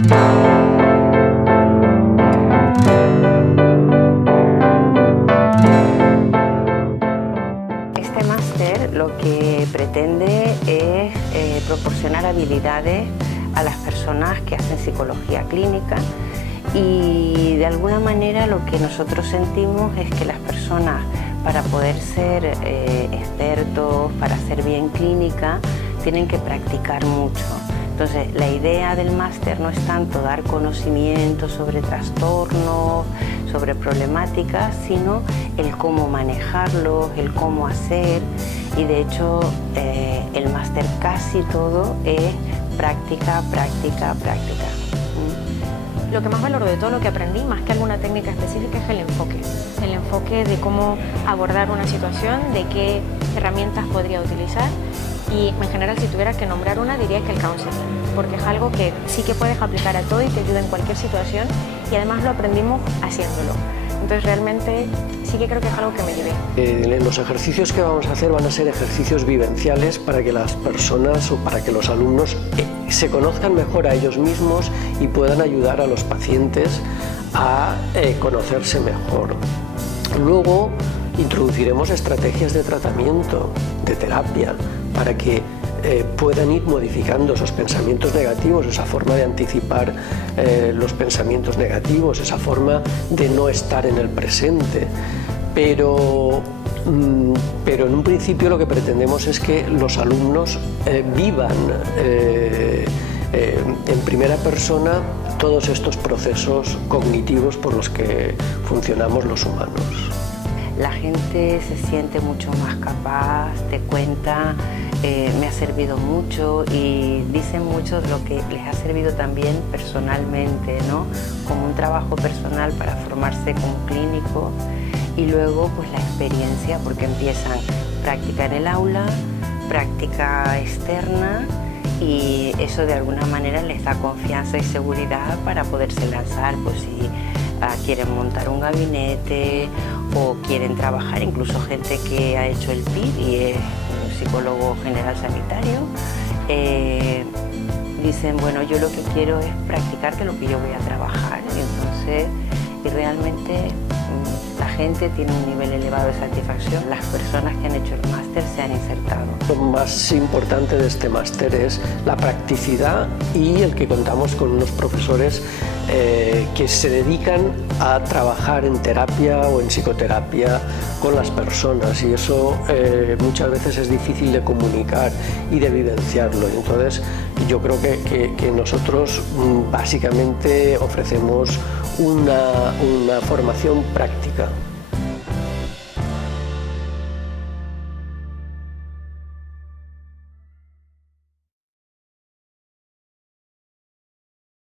Este máster lo que pretende es proporcionar habilidades a las personas que hacen psicología clínica, y de alguna manera lo que nosotros sentimos es que las personas, para poder ser expertos, para hacer bien clínica, tienen que practicar mucho. Entonces, la idea del máster no es tanto dar conocimiento sobre trastornos, sobre problemáticas, sino el cómo manejarlos, el cómo hacer, y de hecho el máster casi todo es práctica, práctica, práctica. Lo que más valoro de todo lo que aprendí, más que alguna técnica específica, es el enfoque de cómo abordar una situación, de qué herramientas podría utilizar, y en general, si tuviera que nombrar una, diría que el counseling, porque es algo que sí que puedes aplicar a todo y te ayuda en cualquier situación, y además lo aprendimos haciéndolo. Entonces realmente sí que creo que es algo que me llevé. Los ejercicios que vamos a hacer van a ser ejercicios vivenciales para que las personas o para que los alumnos se conozcan mejor a ellos mismos y puedan ayudar a los pacientes a conocerse mejor. Luego introduciremos estrategias de tratamiento, de terapia, para que puedan ir modificando esos pensamientos negativos, esa forma de anticipar los pensamientos negativos, esa forma de no estar en el presente. Pero en un principio lo que pretendemos es que los alumnos vivan en primera persona todos estos procesos cognitivos por los que funcionamos los humanos. La gente se siente mucho más capaz, te cuenta, me ha servido mucho, y dicen muchos lo que les ha servido también personalmente, ¿no? Como un trabajo personal para formarse como clínico, y luego pues la experiencia, porque empiezan práctica en el aula, práctica externa, y eso de alguna manera les da confianza y seguridad para poderse lanzar, pues si quieren montar un gabinete o quieren trabajar, incluso gente que ha hecho el PIB y es psicólogo general sanitario, dicen, bueno, yo lo que quiero es practicar de lo que yo voy a trabajar, y realmente la gente tiene un nivel elevado de satisfacción. Las personas que han hecho el máster se han insertado. Lo más importante de este máster es la practicidad y el que contamos con unos profesores que se dedican a trabajar en terapia o en psicoterapia con las personas, y eso muchas veces es difícil de comunicar y de vivenciarlo. Y entonces yo creo que nosotros básicamente ofrecemos una formación práctica.